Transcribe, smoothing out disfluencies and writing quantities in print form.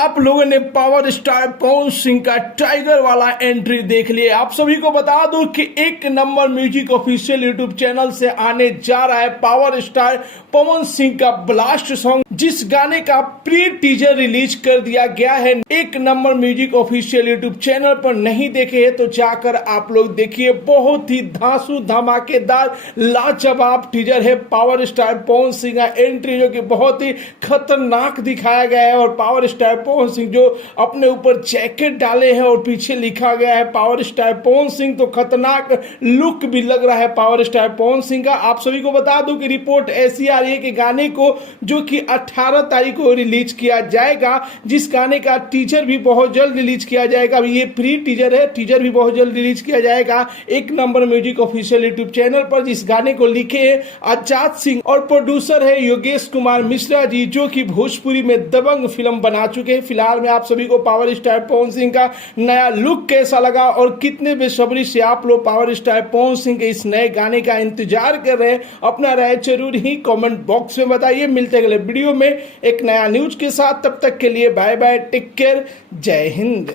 आप लोगों ने पावर स्टार पवन सिंह का टाइगर वाला एंट्री देख लिया। आप सभी को बता दूं कि एक number music official YouTube channel से आने जा रहा है पावर स्टार पवन सिंह का ब्लास्ट सॉन्ग, जिस गाने का प्री टीजर रिलीज कर दिया गया है। एक number music official YouTube channel पर नहीं देखे हैं तो जाकर आप लोग देखिए। बहुत ही धांसू धमाकेदार लाजवाब टीजर है पावर स्टार पवन सिंह का एंट्री, जो कि बहुत ही खतरनाक दिखाया गया है। और पावर स्टार पवन सिंह जो अपने ऊपर जैकेट डाले हैं और पीछे लिखा गया है पावर स्टार पवन सिंह, तो खतरनाक लुक भी लग रहा है पावर स्टार पवन सिंह का। आप सभी को बता दूं कि रिपोर्ट ऐसी आ रही है कि गाने को जो कि 18 तारीख को रिलीज किया जाएगा, जिस गाने का टीजर भी बहुत जल्द रिलीज किया जाएगा। अभी ये प्री टीजर है, टीजर भी बहुत जल्द रिलीज किया जाएगा एक number music official YouTube channel पर। जिस गाने को लिखे हैं आजाद सिंह और प्रोड्यूसर है योगेश कुमार मिश्रा जी, जो कि भोजपुरी में दबंग फिल्म बना चुके हैं। फिलहाल में आप सभी को पावर स्टार पवन सिंह का नया लुक कैसा लगा और कितने बेसब्री से आप लोग पावर स्टार पवन सिंह के इस नए गाने का इंतजार कर रहे हैं, अपना राय जरूर ही कमेंट बॉक्स में बताइए। मिलते हैं अगले वीडियो में एक नया न्यूज के साथ, तब तक के लिए बाय बाय, टेक केयर, जय हिंद।